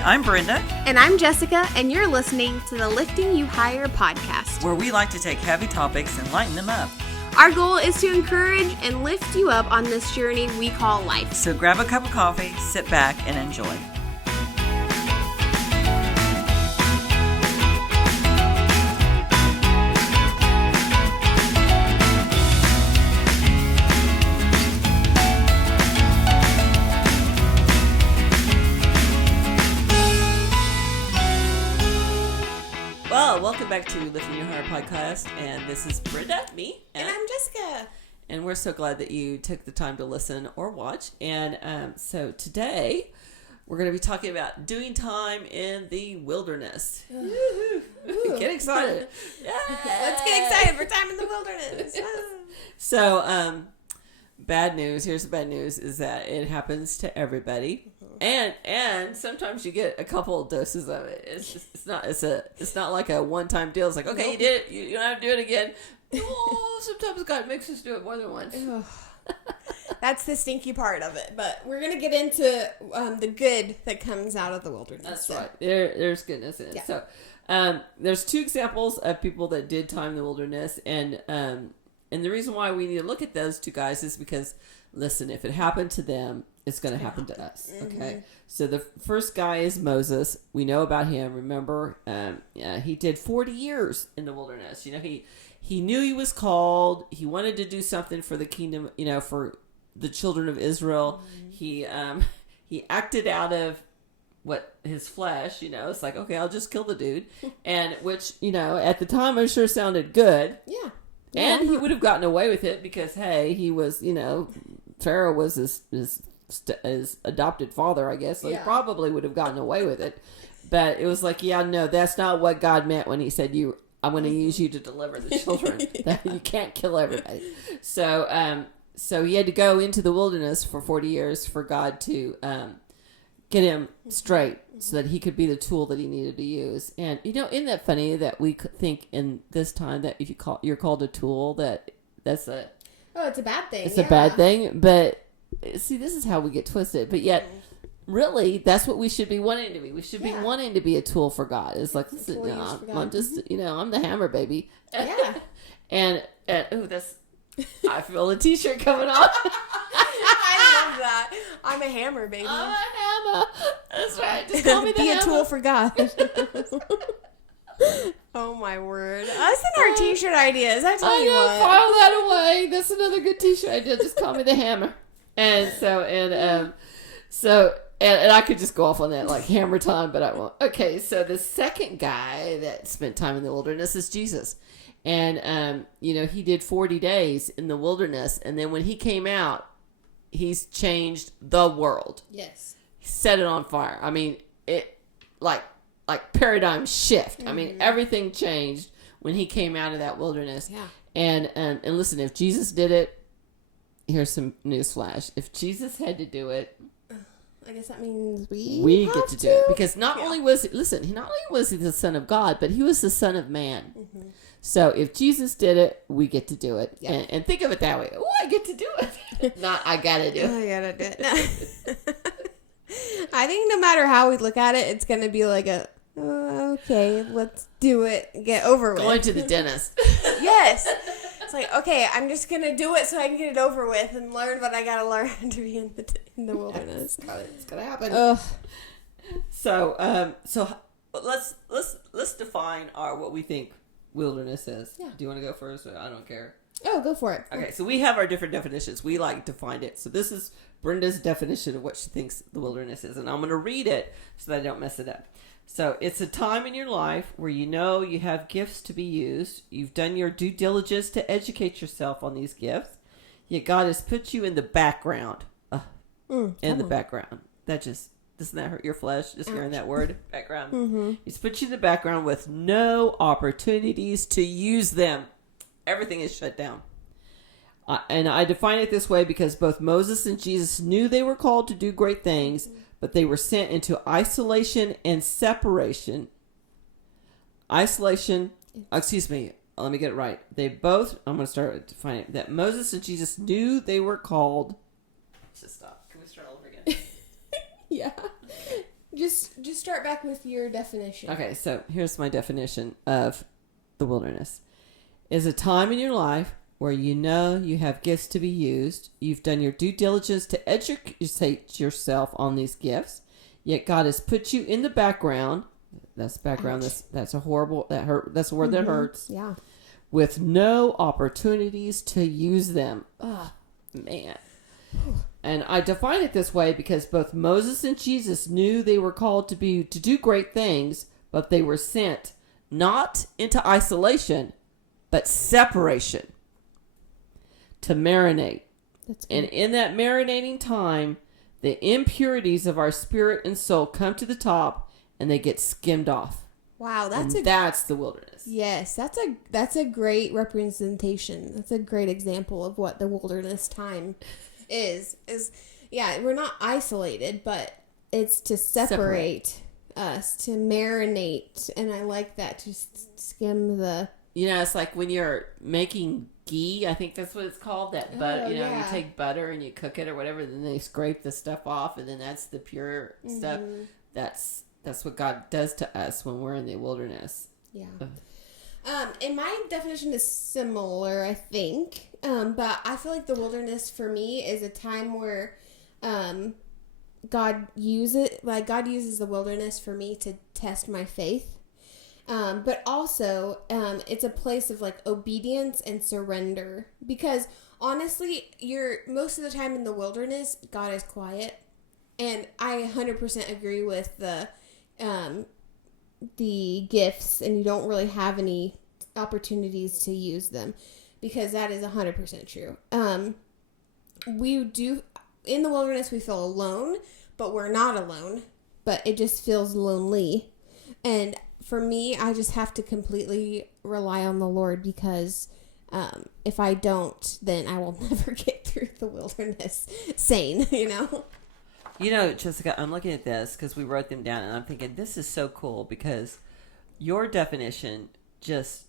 Hi, I'm Brenda. And I'm Jessica, and you're listening to the Lifting You Higher podcast, where we like to take heavy topics and lighten them up. Our goal is to encourage and lift you up on this journey we call life. So grab a cup of coffee, sit back, and enjoy. Welcome back to Lifting Your Higher podcast, and this is Brenda, me, and I'm Jessica. And we're so glad that you took the time to listen or watch. And so today, we're going to be talking about doing time in the wilderness. Get excited. Let's get excited for time in the wilderness. So, bad news, here's the bad news, is that it happens to everybody. And sometimes you get a couple of doses of it. It's not like a one-time deal. It's like, okay, you did it. You don't have to do it again. Oh, sometimes God makes us do it more than once. That's the stinky part of it. But we're going to get into the good that comes out of the wilderness. That's right. There's goodness in it. Yeah. So there's two examples of people that did time in the wilderness. And the reason why we need to look at those two guys is because, listen, if it happened to them, it's going to happen to us. Okay. Mm-hmm. So the first guy is Moses. We know about him. Remember, he did 40 years in the wilderness. You know, he knew he was called. He wanted to do something for the kingdom, you know, for the children of Israel. Mm-hmm. He acted out of his flesh, you know. It's like, okay, I'll just kill the dude. And which, you know, at the time I'm sure sounded good. Yeah. And he would have gotten away with it because, hey, he was, you know, Pharaoh was his adopted father, I guess. So he probably would have gotten away with it. But it was like, yeah, no, that's not what God meant when he said, I'm going to use you to deliver the children. You can't kill everybody. So he had to go into the wilderness for 40 years for God to get him straight so that he could be the tool that he needed to use. And, you know, isn't that funny that we think in this time that if you're called a tool, that's a... Oh, it's a bad thing. It's a bad thing, but see, this is how we get twisted. But yet, really, that's what we should be wanting to be. We should be wanting to be a tool for God. It's like, listen, no, I'm just, you know, I'm the hammer, baby. Yeah. and I feel a t-shirt coming off. I love that. I'm a hammer, baby. I'm a hammer. That's right. Just call me the hammer. Be a tool for God. Oh my word. Us and our t-shirt ideas. I tell you what. File that away. That's another good t-shirt idea. Just call me the hammer. And so I could just go off on that like hammer time, but I won't. Okay, so the second guy that spent time in the wilderness is Jesus. And you know, he did 40 days in the wilderness, and then when he came out, he's changed the world. Yes. He set it on fire. I mean, it like paradigm shift. Mm-hmm. I mean, everything changed when he came out of that wilderness. Yeah. And listen, if Jesus did it, here's some news flash. If Jesus had to do it, I guess that means we get to do it. Because not only was he the Son of God, but he was the Son of Man. Mm-hmm. So if Jesus did it, we get to do it. Yeah. And think of it that way. Oh, I get to do it. Not I gotta do it. I gotta do it. I think no matter how we look at it, it's gonna be like okay, let's do it. Get over with. Going to the dentist. Yes. It's like, okay, I'm just going to do it so I can get it over with and learn what I got to learn to be in the wilderness. It's going to happen. Ugh. So let's define what we think wilderness is. Yeah. Do you want to go first? I don't care. Oh, go for it. Okay, so we have our different definitions. We like to find it. So this is Brenda's definition of what she thinks the wilderness is. And I'm going to read it so that I don't mess it up. So it's a time in your life where you know you have gifts to be used. You've done your due diligence to educate yourself on these gifts. Yet God has put you in the background. In the background. Doesn't that hurt your flesh? Just hearing that word, background. Mm-hmm. He's put you in the background with no opportunities to use them. Everything is shut down. And I define it this way because both Moses and Jesus knew they were called to do great things, but they were sent into isolation and separation. Let me get it right. I'm going to start defining it, that Moses and Jesus knew they were called. Let's just stop. Can we start all over again? Yeah. just start back with your definition. Okay, so here's my definition of the wilderness. Is a time in your life where you know you have gifts to be used. You've done your due diligence to educate yourself on these gifts. Yet God has put you in the background. That's background. That's a horrible, that hurt. That's a word that hurts. Yeah. With no opportunities to use them. Oh, man. And I define it this way because both Moses and Jesus knew they were called to do great things, but they were sent not into isolation, but separation to marinate. And in that marinating time, the impurities of our spirit and soul come to the top and they get skimmed off. Wow, that's the wilderness. Yes, that's a great representation. That's a great example of what the wilderness time is yeah, we're not isolated, but it's to separate us, to marinate, and I like that, to skim the... It's like when you're making ghee, I think that's what it's called, that butter, you take butter and you cook it or whatever, then they scrape the stuff off, and then that's the pure stuff. That's what God does to us when we're in the wilderness. Yeah. And my definition is similar, I think. But I feel like the wilderness for me is a time where God uses the wilderness for me to test my faith. But also, it's a place of like obedience and surrender. Because honestly, you're most of the time in the wilderness, God is quiet. And I 100% agree with the gifts, and you don't really have any opportunities to use them, because that is 100% true. We do, in the wilderness, we feel alone, but we're not alone, but it just feels lonely. And for me, I just have to completely rely on the Lord, because if I don't, then I will never get through the wilderness sane, Jessica, I'm looking at this because we wrote them down, and I'm thinking this is so cool because your definition just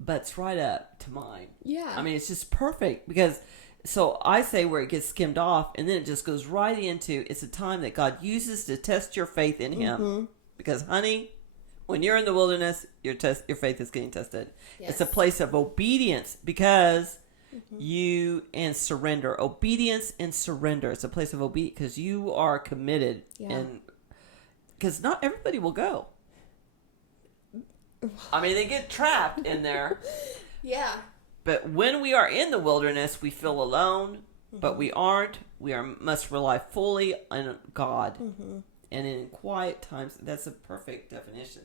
butts right up to mine. Yeah. I mean, it's just perfect because, so I say where it gets skimmed off, and then it just goes right into, it's a time that God uses to test your faith in Him. Mm-hmm. Because, honey, when you're in the wilderness, your faith is getting tested. Yes. It's a place of obedience because... you and surrender. Obedience and surrender. It's a place of obedience because you are committed. Yeah. And because not everybody will go. I mean, they get trapped in there. Yeah. But when we are in the wilderness, we feel alone, but we aren't. Must rely fully on God. Mm-hmm. And in quiet times, that's a perfect definition.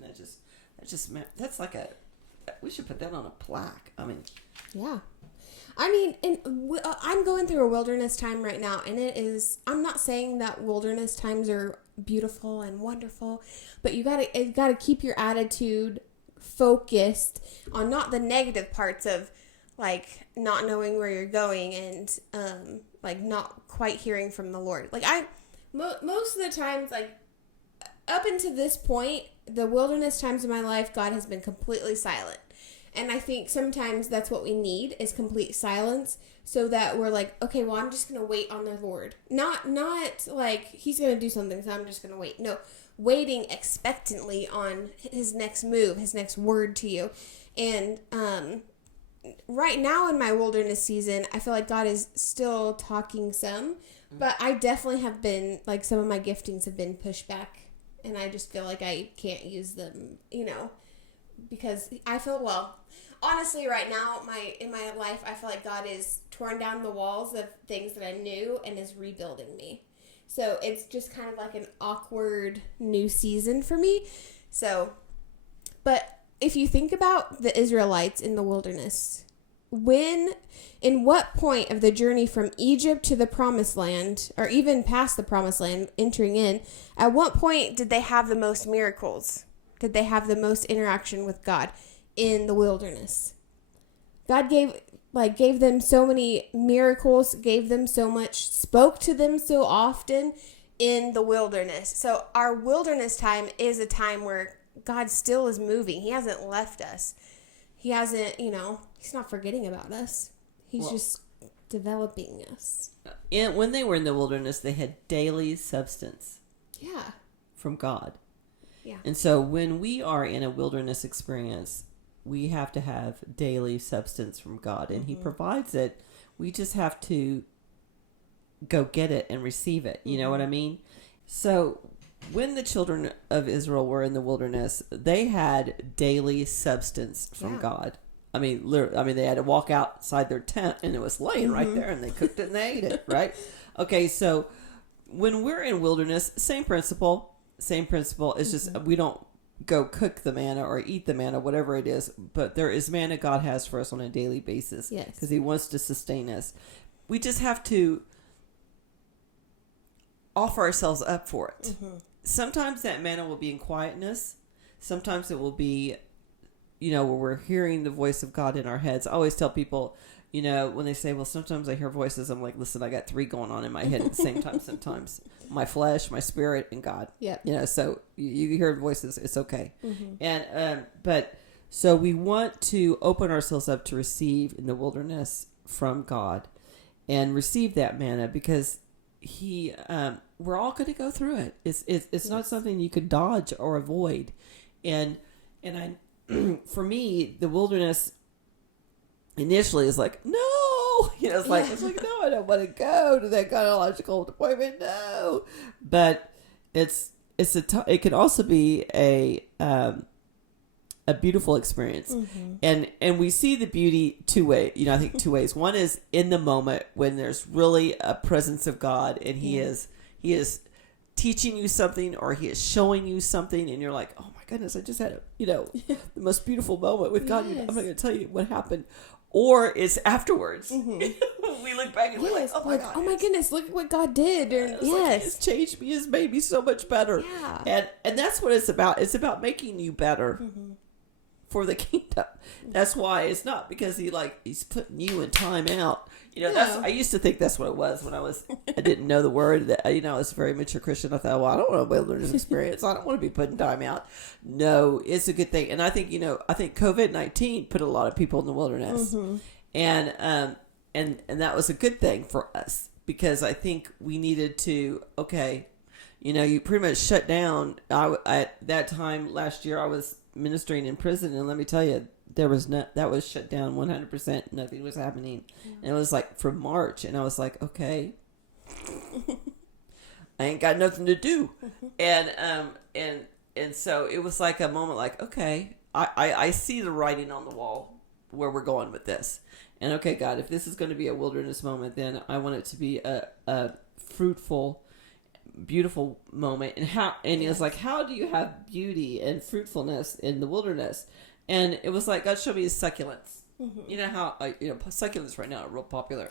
That's like we should put that on a plaque. I mean. Yeah. I mean, I'm going through a wilderness time right now, and I'm not saying that wilderness times are beautiful and wonderful, but you gotta keep your attitude focused on not the negative parts of, like, not knowing where you're going and, like, not quite hearing from the Lord. Like, most of the times, like, up until this point, the wilderness times of my life, God has been completely silent. And I think sometimes that's what we need, is complete silence, so that we're like, okay, well, I'm just going to wait on the Lord. Not like He's going to do something, so I'm just going to wait. No, waiting expectantly on His next move, His next word to you. And right now in my wilderness season, I feel like God is still talking some, but I definitely have been, like, some of my giftings have been pushed back, and I just feel like I can't use them, because I feel, honestly, right now, in my life, I feel like God is torn down the walls of things that I knew and is rebuilding me. So it's just kind of like an awkward new season for me. So, but if you think about the Israelites in the wilderness, in what point of the journey from Egypt to the Promised Land, or even past the Promised Land, entering in, at what point did they have the most miracles? Did they have the most interaction with God? In the wilderness? God gave them so many miracles, gave them so much, spoke to them so often in the wilderness. So our wilderness time is a time where God still is moving. He hasn't left us. He hasn't, He's not forgetting about us. He's just developing us. And when they were in the wilderness, they had daily substance. Yeah. from God. Yeah. And so when we are in a wilderness experience, we have to have daily substance from God, and He provides it. We just have to go get it and receive it. You know what I mean? So when the children of Israel were in the wilderness, they had daily substance from God. I mean, literally, they had to walk outside their tent, and it was laying right there, and they cooked it and they ate it, right? Okay, so when we're in wilderness, same principle. It's just we don't go cook the manna or eat the manna, whatever it is, but there is manna God has for us on a daily basis. Yes. Because He wants to sustain us. We just have to offer ourselves up for it. Sometimes that manna will be in quietness. Sometimes it will be, where we're hearing the voice of God in our heads. I always tell people, when they say, well, sometimes I hear voices, I'm like, listen, I got 3 going on in my head at the same time sometimes. My flesh, my spirit, and God. Yeah. So you hear voices, it's okay. And, so we want to open ourselves up to receive in the wilderness from God and receive that manna, because we're all going to go through it. It's not something you could dodge or avoid. And for me, the wilderness initially is like, no, it's like, no, I don't want to go to that gynecological appointment. No, but it can also be a beautiful experience. And we see the beauty two ways. I think 2 ways. One is in the moment when there's really a presence of God, and He is teaching you something, or He is showing you something, and you're like, oh my goodness, I just had the most beautiful moment with God. Yes. I'm not going to tell you what happened. Or it's afterwards. We look back and we're like, oh my God. Oh my goodness, look at what God did. It's changed me. It's made me so much better. Yeah. And that's what it's about. It's about making you better for the kingdom. That's why it's not because He's putting you in time out. I used to think that's what it was when I didn't know the word. That I was a very mature Christian. I thought, well, I don't want a wilderness experience. I don't want to be putting time out. No, it's a good thing. And I think COVID-19 put a lot of people in the wilderness, and that was a good thing for us, because I think we needed to. Okay, you pretty much shut down. At that time last year, I was ministering in prison, and let me tell you, that was shut down 100%. Nothing was happening. And it was like from March, and I was like, okay, I ain't got nothing to do. And so it was like a moment like, okay, I see the writing on the wall where we're going with this. And okay, God, if this is going to be a wilderness moment, then I want it to be a fruitful, beautiful moment. And it's like, how do you have beauty and fruitfulness in the wilderness? And it was like God showed me His succulents. You know how succulents right now are real popular.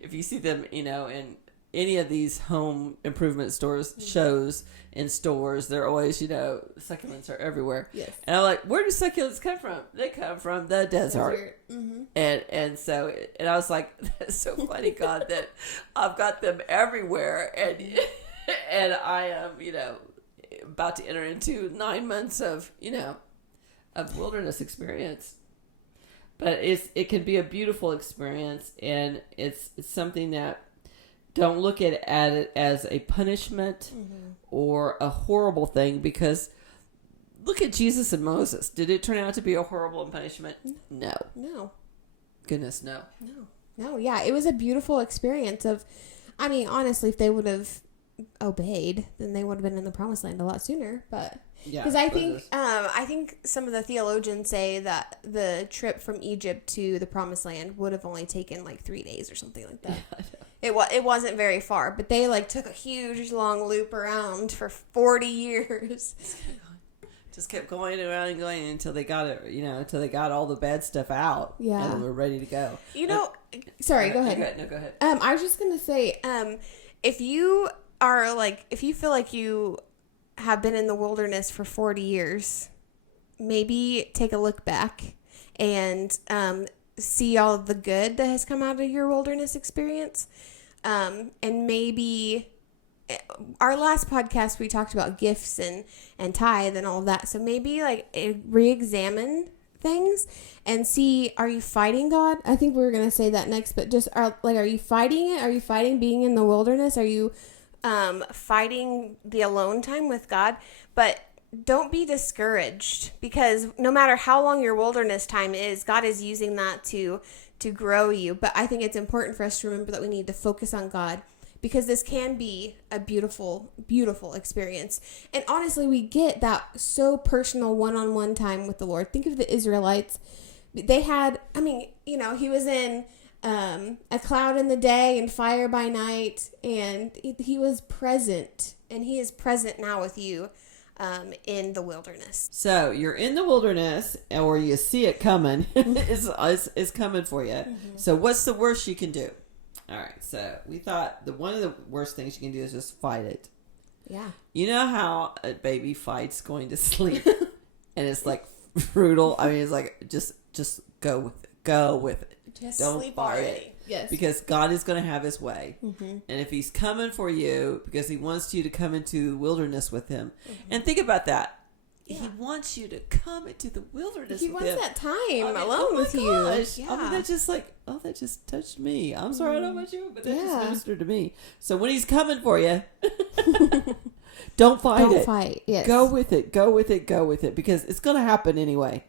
If you see them, in any of these home improvement stores, shows and stores, they're always, succulents are everywhere. Yes. And I'm like, where do succulents come from? They come from the desert. And so I was like, that's so funny, God, that I've got them everywhere, and I am, about to enter into 9 months of wilderness experience. But it can be a beautiful experience, and it's something that, don't look at it as a punishment or a horrible thing, because look at Jesus and Moses. Did it turn out to be a horrible punishment? No. Goodness, no. Yeah, it was a beautiful experience honestly, if they would have obeyed, then they would have been in the promised land a lot sooner. But because I think some of the theologians say that the trip from Egypt to the promised land would have only taken like 3 days or something like that. It wasn't very far, but they took a huge long loop around for 40 years. Just kept going around and going until they got it, until they got all the bad stuff out. Yeah, and then we're ready to go. Sorry, go ahead. No, go ahead. I was just gonna say, if you feel like you have been in the wilderness for 40 years, maybe take a look back and see all the good that has come out of your wilderness experience. And maybe our last podcast, we talked about gifts and tithe and all of that. So maybe re-examine things and see, are you fighting God? I think we were going to say that next, but just are you fighting it? Are you fighting being in the wilderness? Are you fighting the alone time with God, but don't be discouraged, because no matter how long your wilderness time is, God is using that to grow you. But I think it's important for us to remember that we need to focus on God, because this can be a beautiful, beautiful experience. And honestly, we get that so personal one-on-one time with the Lord. Think of the Israelites. They had, he was in a cloud in the day and fire by night, and he was present, and he is present now with you in the wilderness. So you're in the wilderness, or you see it coming. It's coming for you. Mm-hmm. So what's the worst you can do? All right, so we thought one of the worst things you can do is just fight it. Yeah. You know how a baby fights going to sleep, and it's like brutal. I mean, it's like just go with it. Go with it. Just Don't sleep fight already. it. Yes. Because God is going to have His way, mm-hmm. and if He's coming for you, because He wants you to come into the wilderness with Him, mm-hmm. and think about that. Yeah. He wants you to come into the wilderness. He with wants him. that time alone with you. Yeah. I mean, that's just like, that just touched me. I'm sorry I don't know about you, but that just ministered to me. So when He's coming for you, don't fight it. Don't fight. Yes. Go with it. Go with it. Go with it. Because it's going to happen anyway.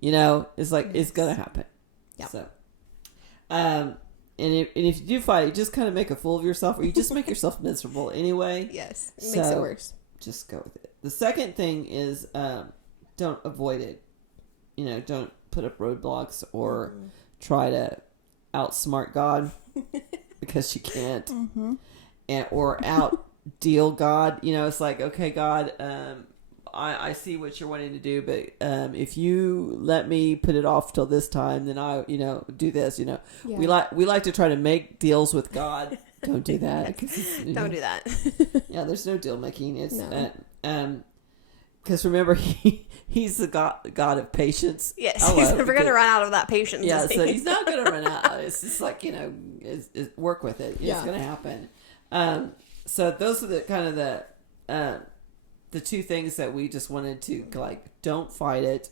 It's like, it's going to happen. Yeah. So, and if you do fight it, just kind of make a fool of yourself, or you just make yourself miserable anyway. Yes. It makes it worse. Just go with it. The second thing is don't avoid it. Don't put up roadblocks or try to outsmart God because you can't, mm-hmm. or out deal God. It's like, okay, God, I see what you're wanting to do, but if you let me put it off till this time, then I do this. Yeah. We like to try to make deals with God. Don't do that. Don't do that. Yeah, there's no deal making. It's no. Because remember, he's the God of patience. Yes, he's never going to run out of that patience. Yeah, so He's not going to run out. It's just like, work with it. It's going to happen. So those are the kind of the two things that we just wanted to, like, don't fight it,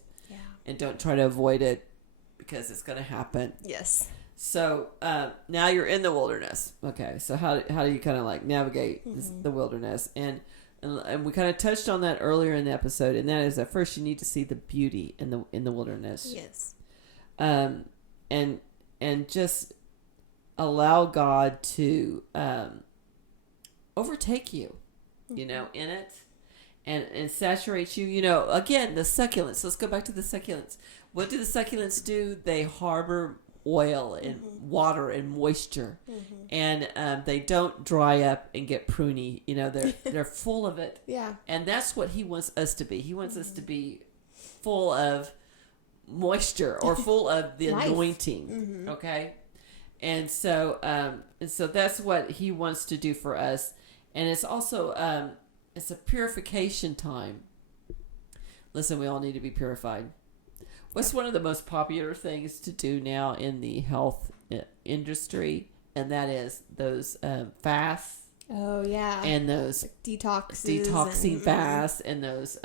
and don't try to avoid it, because it's going to happen. Yes. So now you're in the wilderness. Okay, so how do you kind of like navigate the wilderness? And we kind of touched on that earlier in the episode, and that is that first you need to see the beauty in the wilderness. Yes. And just allow God to overtake you, in it, and saturate you. Again, the succulents. Let's go back to the succulents. What do the succulents do? They harbor oil and water and moisture, and they don't dry up and get pruny. They're full of it. Yeah. And that's what He wants us to be. He wants us to be full of moisture, or full of the anointing. Okay. And so that's what He wants to do for us. And it's also it's a purification time. Listen, we all need to be purified. What's one of the most popular things to do now in the health industry? And that is those fasts. Oh, yeah. And those detoxing fasts, and those,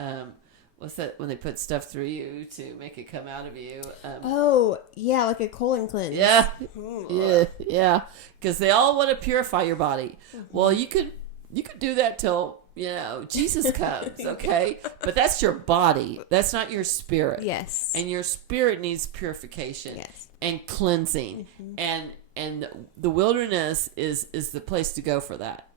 what's that, when they put stuff through you to make it come out of you? Like a colon cleanse. Yeah. Yeah. Because they all want to purify your body. Well, you could do that till Jesus comes, okay? But that's your body. That's not your spirit. Yes. And your spirit needs purification and cleansing. And the wilderness is the place to go for that.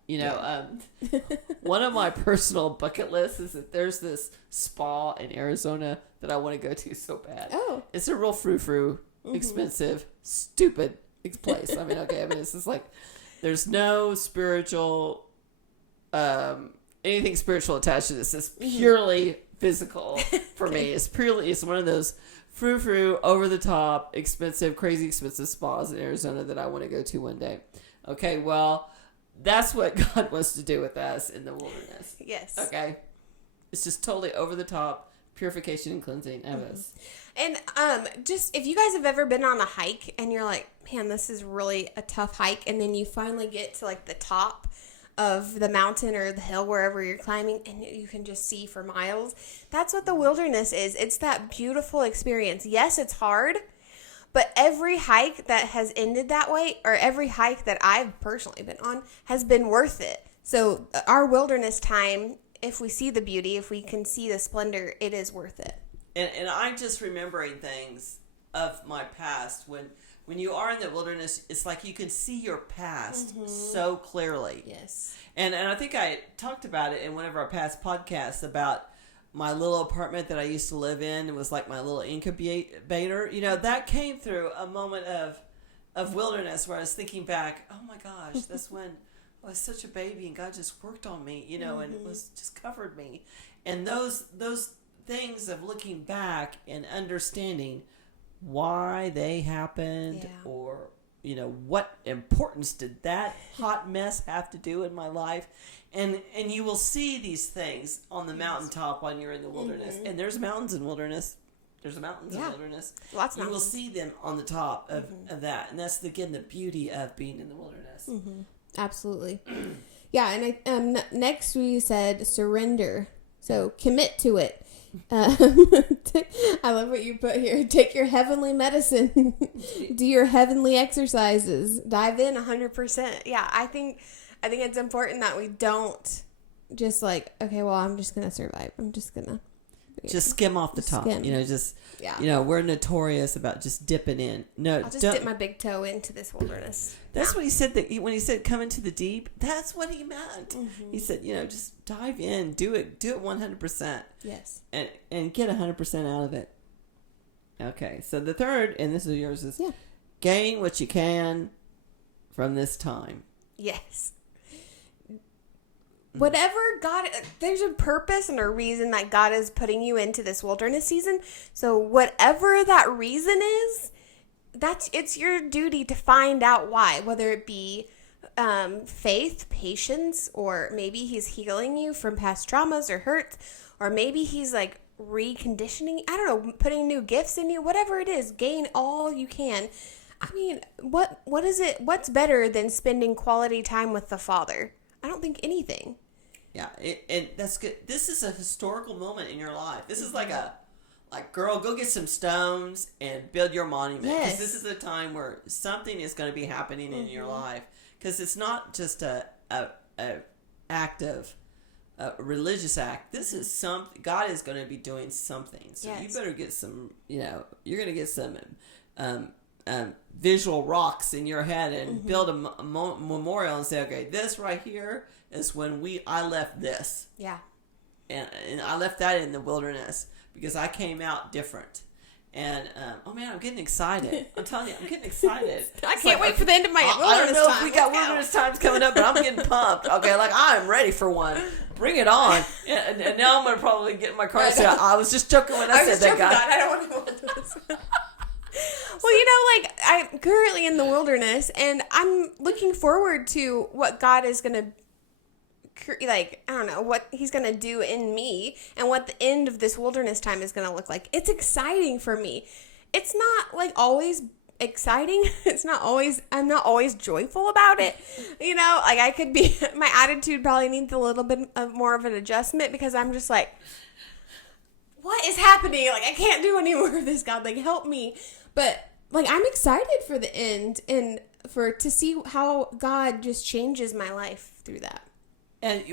One of my personal bucket lists is that there's this spa in Arizona that I want to go to so bad. Oh. It's a real frou-frou, expensive, stupid place. It's just like there's no spiritual anything spiritual attached to this. It's purely physical for me. It's one of those frou-frou, over the top, crazy expensive spas in Arizona that I want to go to one day. Okay, well, that's what God wants to do with us in the wilderness. Yes. Okay. It's just totally over the top purification and cleansing of us. And just if you guys have ever been on a hike and you're like, man, this is really a tough hike, and then you finally get to like the top of the mountain or the hill, wherever you're climbing, and you can just see for miles. That's what the wilderness is. It's that beautiful experience. Yes, it's hard, but every hike that has ended that way, or every hike that I've personally been on, has been worth it, So our wilderness time, if we see the beauty, if we can see the splendor, it is worth it. And I'm just remembering things of my past. When you are in the wilderness, it's like you can see your past so clearly. Yes. And I think I talked about it in one of our past podcasts about my little apartment that I used to live in. It was like my little incubator. You know, that came through a moment of wilderness where I was thinking back, oh my gosh, that's when I was such a baby and God just worked on me, you know, and it was just covered me. And those things of looking back and understanding why they happened, or, you know, what importance did that hot mess have to do in my life. And you will see these things on the mountaintop when you're in the wilderness. And there's mountains in wilderness. There's mountains in wilderness. Lots of You will mountains. see them on the top of that. And that's, again, the beauty of being in the wilderness. Absolutely. Yeah, and next we said surrender. So commit to it. I love what you put here. Take your heavenly medicine. Do your heavenly exercises. Dive in 100%. Yeah, I think it's important that we don't just like, okay, well, I'm just gonna survive. I'm just gonna skim off the top. Skim. You know, you know, we're notorious about just dipping in. No, I'll just dip my big toe into this wilderness. That's what he said. When he said come into the deep, that's what he meant. He said, you know, just dive in, do it 100%. Yes. And get 100% out of it. Okay, so the third, and this is yours, is gain what you can from this time. Yes. Whatever God, there's a purpose and a reason that God is putting you into this wilderness season. So whatever that reason is, it's your duty to find out why, whether it be faith, patience, or maybe he's healing you from past traumas or hurts, or maybe he's like reconditioning, I don't know, putting new gifts in you, whatever it is, gain all you can. I mean, what is it? What's better than spending quality time with the Father? I don't think anything. Yeah, and that's good. This is a historical moment in your life. This is like girl, go get some stones and build your monument. Because this is a time where something is going to be happening in your life. Because it's not just a religious act. This is something. God is going to be doing something. So you better get some, you know, you're going to get some visual rocks in your head and build a memorial and say, okay, this right here is when I left this. Yeah. And I left that in the wilderness because I came out different. And, oh man, I'm getting excited. I'm telling you, I'm getting excited. I can't wait for the end of my wilderness I don't know time. if we got wilderness times coming up, but I'm getting pumped. Okay, like I'm ready for one. Bring it on. And now I'm going to probably get in my car and say, I was just joking when I said that, guy. I don't want to go into this. Well, you know, like I'm currently in the wilderness and I'm looking forward to what God is going to, like, I don't know, what he's going to do in me and what the end of this wilderness time is going to look like. It's exciting for me. It's not like always exciting. I'm not always joyful about it. You know, like I could be, my attitude probably needs a little bit of more of an adjustment because I'm just like, what is happening? Like, I can't do any more of this, God. Like, help me. But, like, I'm excited for the end and to see how God just changes my life through that. And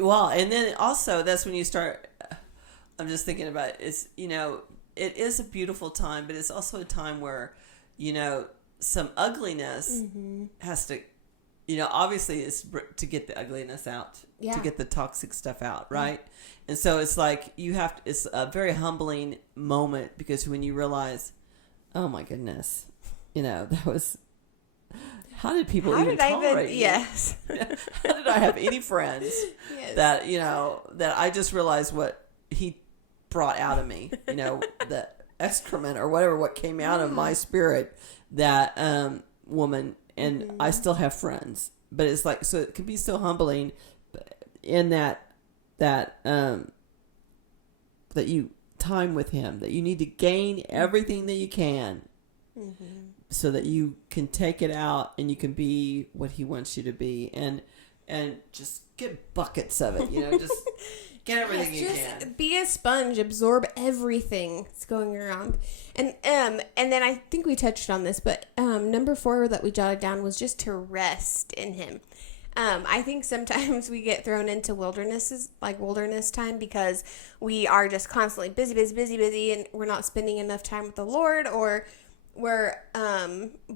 then also that's when you start, I'm just thinking about it, it's, you know, it is a beautiful time, but it's also a time where, you know, some ugliness has to, you know, obviously it's to get the ugliness out, to get the toxic stuff out, right? And so it's like it's a very humbling moment because when you realize, oh my goodness, you know, that was, how did people tolerate me? Yes. How did I have any friends that, you know, that I just realized what he brought out of me, you know, the excrement or whatever, what came out of my spirit, that woman, and I still have friends. But it's like, so it can be so humbling in that you time with him, that you need to gain everything that you can so that you can take it out and you can be what he wants you to be, and just get buckets of it, you know, just get everything you can. Be a sponge, absorb everything that's going around. And then I think we touched on this, but number 4 that we jotted down was just to rest in him. I think sometimes we get thrown into wilderness time because we are just constantly busy, and we're not spending enough time with the Lord, or we're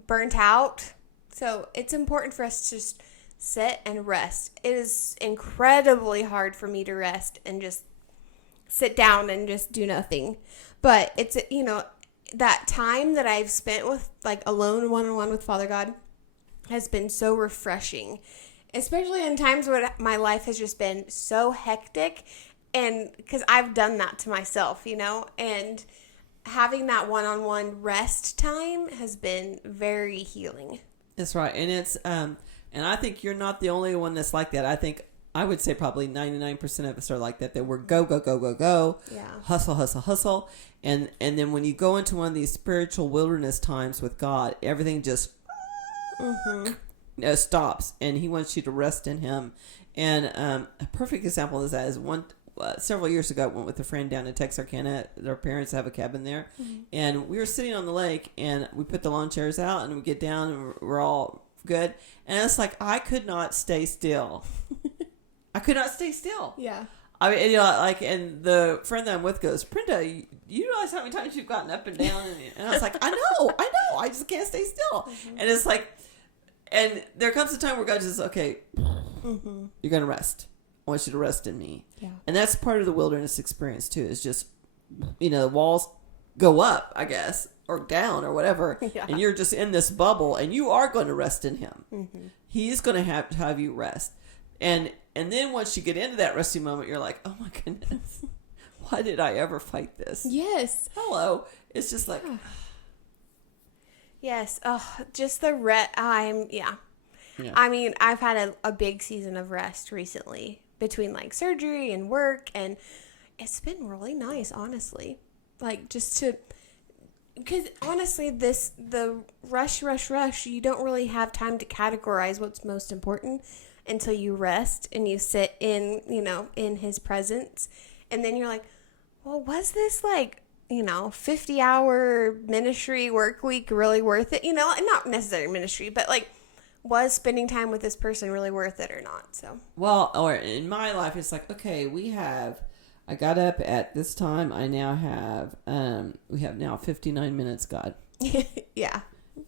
burnt out. So it's important for us to just sit and rest. It is incredibly hard for me to rest and just sit down and just do nothing. But it's, that time that I've spent with, like, alone, one-on-one with Father God has been so refreshing. Especially in times when my life has just been so hectic, and because I've done that to myself, and having that one-on-one rest time has been very healing. That's right. And it's, and I think you're not the only one that's like that. I would say probably 99% of us are like that we're go, go, go, go, go. Yeah. Hustle, hustle, hustle. And then when you go into one of these spiritual wilderness times with God, everything just stops, and he wants you to rest in him. And a perfect example of that is several years ago, I went with a friend down in Texarkana. Their parents have a cabin there. And we were sitting on the lake, and we put the lawn chairs out, and we get down, and we're all good. And it's like, I could not stay still. I could not stay still. Yeah. I mean, and the friend that I'm with goes, Brenda, you realize how many times you've gotten up and down? And I was like, I know, I just can't stay still. And it's like, and there comes a time where God says, okay, you're going to rest. I want you to rest in me. Yeah. And that's part of the wilderness experience too, is just, the walls go up, I guess, or down or whatever. Yeah. And you're just in this bubble, and you are going to rest in him. He's going to have you rest. And then once you get into that resting moment, you're like, oh my goodness, why did I ever fight this? Yes. Hello. It's just like... Yes. Oh, just the rest. Yeah. I mean, I've had a big season of rest recently between, like, surgery and work, and it's been really nice, honestly. Like, just to... Because, honestly, the rush, you don't really have time to categorize what's most important until you rest and you sit in, in his presence. And then you're like, well, was this, like, 50-hour ministry work week really worth it? Not necessarily ministry, but, like, was spending time with this person really worth it or not? So, well, or in my life, it's like, okay, I got up at this time. I now have, we have now 59 minutes, God. Yeah.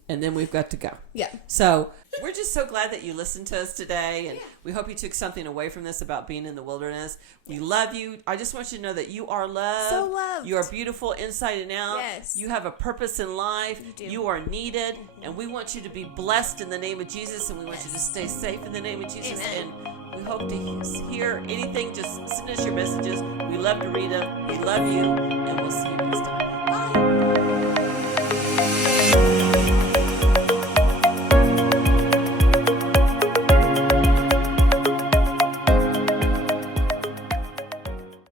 And then we've got to go. Yeah. So we're just so glad that you listened to us today. And we hope you took something away from this about being in the wilderness. We love you. I just want you to know that you are loved. So loved. You are beautiful inside and out. Yes. You have a purpose in life. You do. You are needed. And we want you to be blessed in the name of Jesus. And we want you to stay safe in the name of Jesus. Amen. And we hope to hear anything. Just send us your messages. We love to read them. We love you. And we'll see you next time.